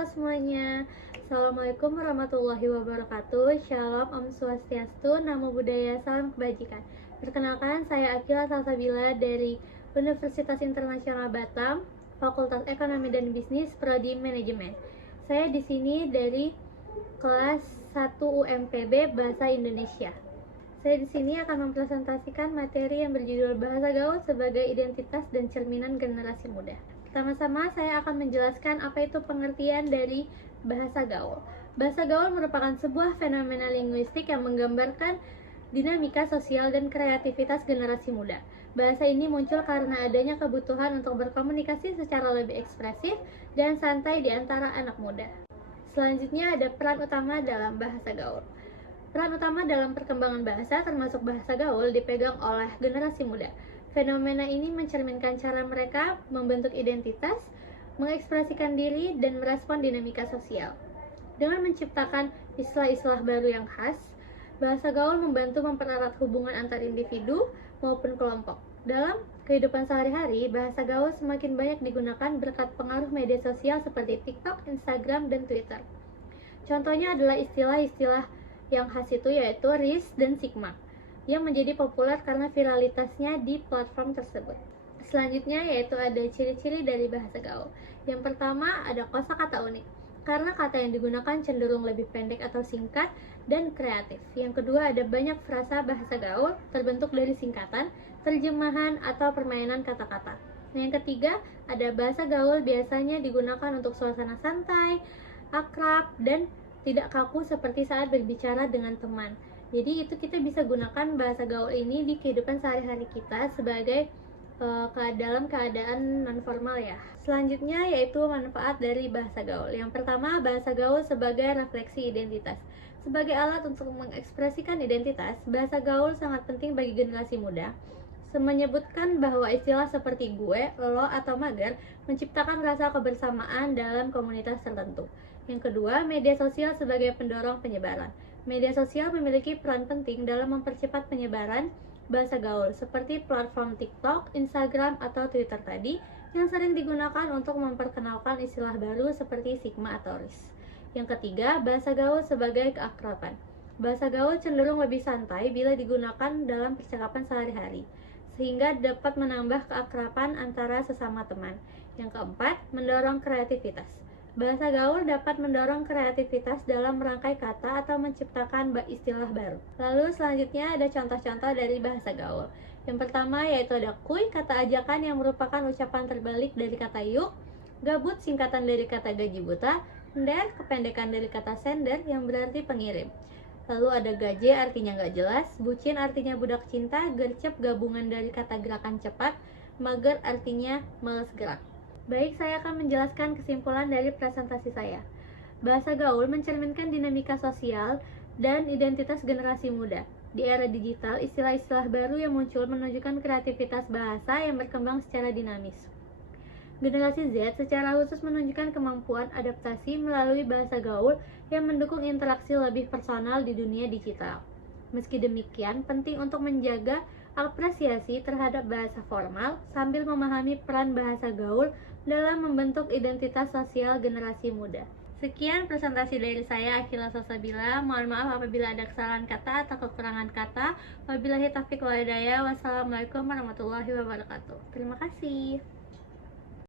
Halo semuanya, Assalamualaikum warahmatullahi wabarakatuh. Shalom, Om Swastiastu, Namo Buddhaya, salam kebajikan. Perkenalkan, saya Akila Salsabila dari Universitas Internasional Batam, Fakultas Ekonomi dan Bisnis, Prodi Manajemen. Saya di sini dari kelas 1 UMPB Bahasa Indonesia. Saya di sini akan mempresentasikan materi yang berjudul Bahasa Gaul sebagai Identitas dan Cerminan Generasi Muda. Pertama-tama saya akan menjelaskan apa itu pengertian dari bahasa gaul. Bahasa gaul merupakan sebuah fenomena linguistik yang menggambarkan dinamika sosial dan kreativitas generasi muda. Bahasa ini muncul karena adanya kebutuhan untuk berkomunikasi secara lebih ekspresif dan santai di antara anak muda. Selanjutnya ada peran utama dalam bahasa gaul. Peran utama dalam perkembangan bahasa, termasuk bahasa gaul, dipegang oleh generasi muda. Fenomena ini mencerminkan cara mereka membentuk identitas, mengekspresikan diri, dan merespon dinamika sosial. Dengan menciptakan istilah-istilah baru yang khas, bahasa gaul membantu mempererat hubungan antar individu maupun kelompok. Dalam kehidupan sehari-hari, bahasa gaul semakin banyak digunakan berkat pengaruh media sosial seperti TikTok, Instagram, dan Twitter. Contohnya adalah istilah-istilah yang khas itu yaitu RIS dan Sigma yang menjadi populer karena viralitasnya di platform tersebut. Selanjutnya yaitu ada ciri-ciri dari bahasa gaul. Yang pertama ada kosakata unik, karena kata yang digunakan cenderung lebih pendek atau singkat dan kreatif. Yang kedua ada banyak frasa bahasa gaul terbentuk dari singkatan, terjemahan, atau permainan kata-kata. Yang ketiga ada bahasa gaul biasanya digunakan untuk suasana santai, akrab, dan tidak kaku seperti saat berbicara dengan teman. Jadi itu kita bisa gunakan bahasa gaul ini di kehidupan sehari-hari kita sebagai dalam keadaan non formal ya. Selanjutnya yaitu manfaat dari bahasa gaul. Yang pertama, bahasa gaul sebagai refleksi identitas. Sebagai alat untuk mengekspresikan identitas, bahasa gaul sangat penting bagi generasi muda. Menyebutkan bahwa istilah seperti gue, lo, atau mager menciptakan rasa kebersamaan dalam komunitas tertentu. Yang kedua, media sosial sebagai pendorong penyebaran. Media sosial memiliki peran penting dalam mempercepat penyebaran bahasa gaul, seperti platform TikTok, Instagram, atau Twitter tadi, yang sering digunakan untuk memperkenalkan istilah baru seperti Sigma atau RIS. Yang ketiga, bahasa gaul sebagai keakraban. Bahasa gaul cenderung lebih santai bila digunakan dalam percakapan sehari-hari, sehingga dapat menambah keakraban antara sesama teman. Yang keempat, mendorong kreativitas. Bahasa gaul dapat mendorong kreativitas dalam merangkai kata atau menciptakan istilah baru. Lalu selanjutnya ada contoh-contoh dari bahasa gaul. Yang pertama yaitu ada kuy, kata ajakan yang merupakan ucapan terbalik dari kata yuk, gabut singkatan dari kata gaji buta, nder kependekan dari kata sender yang berarti pengirim. Lalu ada gaje artinya gak jelas, bucin artinya budak cinta, gercep gabungan dari kata gerakan cepat, mager artinya malas gerak. Baik, saya akan menjelaskan kesimpulan dari presentasi saya. Bahasa gaul mencerminkan dinamika sosial dan identitas generasi muda. Di era digital, istilah-istilah baru yang muncul menunjukkan kreativitas bahasa yang berkembang secara dinamis. Generasi Z secara khusus menunjukkan kemampuan adaptasi melalui bahasa gaul yang mendukung interaksi lebih personal di dunia digital. Meski demikian, penting untuk menjaga apresiasi terhadap bahasa formal sambil memahami peran bahasa gaul dalam membentuk identitas sosial generasi muda. Sekian presentasi dari saya, Akila Salsabila. Mohon maaf apabila ada kesalahan kata atau kekurangan kata. Wabillahi taufiq wal hidayah. Wassalamualaikum warahmatullahi wabarakatuh. Terima kasih.